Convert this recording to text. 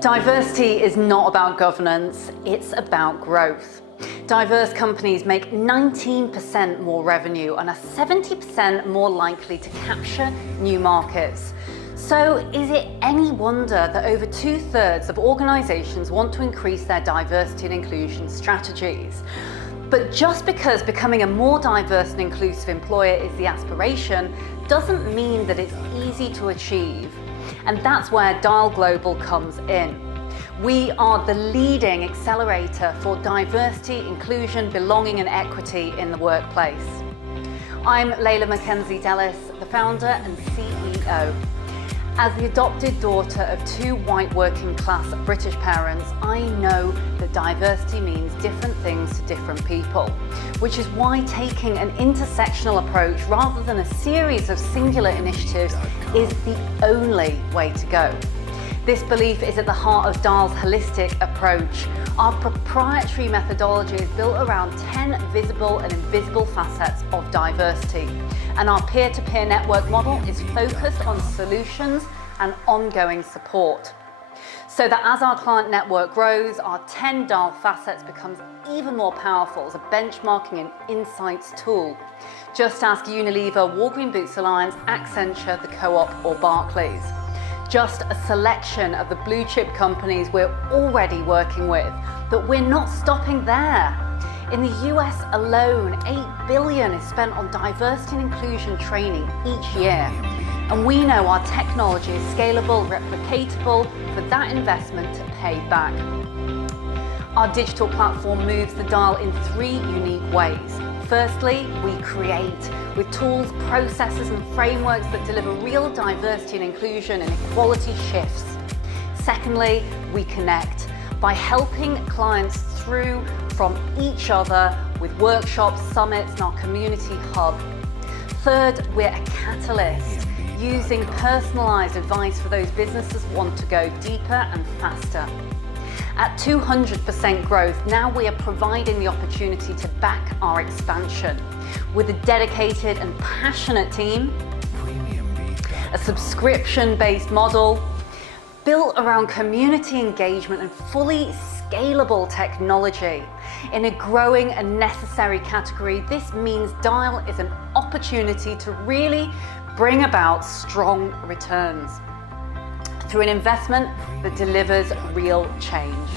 Diversity is not about governance, it's about growth. Diverse companies make 19% more revenue and are 70% more likely to capture new markets. So is it any wonder that over 2/3 of organisations want to increase their diversity and inclusion strategies? But just because becoming a more diverse and inclusive employer is the aspiration, doesn't mean that it's easy to achieve. And that's where DIAL Global comes in. We are the leading accelerator for diversity, inclusion, belonging and equity in the workplace. I'm Layla Mackenzie-Dellis, the founder and CEO. As the adopted daughter of two white working class British parents, I know that diversity means different things to different people, which is why taking an intersectional approach rather than a series of singular initiatives is the only way to go. This belief is at the heart of DIAL's holistic approach. Our proprietary methodology is built around 10 visible and invisible facets of diversity. And our peer-to-peer network model is focused on solutions and ongoing support. So that as our client network grows, our 10 DIAL Facets becomes even more powerful as a benchmarking and insights tool. Just ask Unilever, Walgreen Boots Alliance, Accenture, the Co-op or Barclays. Just a selection of the blue chip companies we're already working with, but we're not stopping there. In the US alone, $8 billion is spent on diversity and inclusion training each year. And we know our technology is scalable, replicatable for that investment to pay back. Our digital platform moves the dial in 3 unique ways. Firstly, we create with tools, processes and frameworks that deliver real diversity and inclusion and equality shifts. Secondly, we connect by helping clients through from each other with workshops, summits and our community hub. Third, we're a catalyst, using personalised advice for those businesses who want to go deeper and faster. At 200% growth, now we are providing the opportunity to back our expansion with a dedicated and passionate team, a subscription-based model, built around community engagement and fully scalable technology. In a growing and necessary category, this means DIAL is an opportunity to really bring about strong returns through an investment that delivers real change.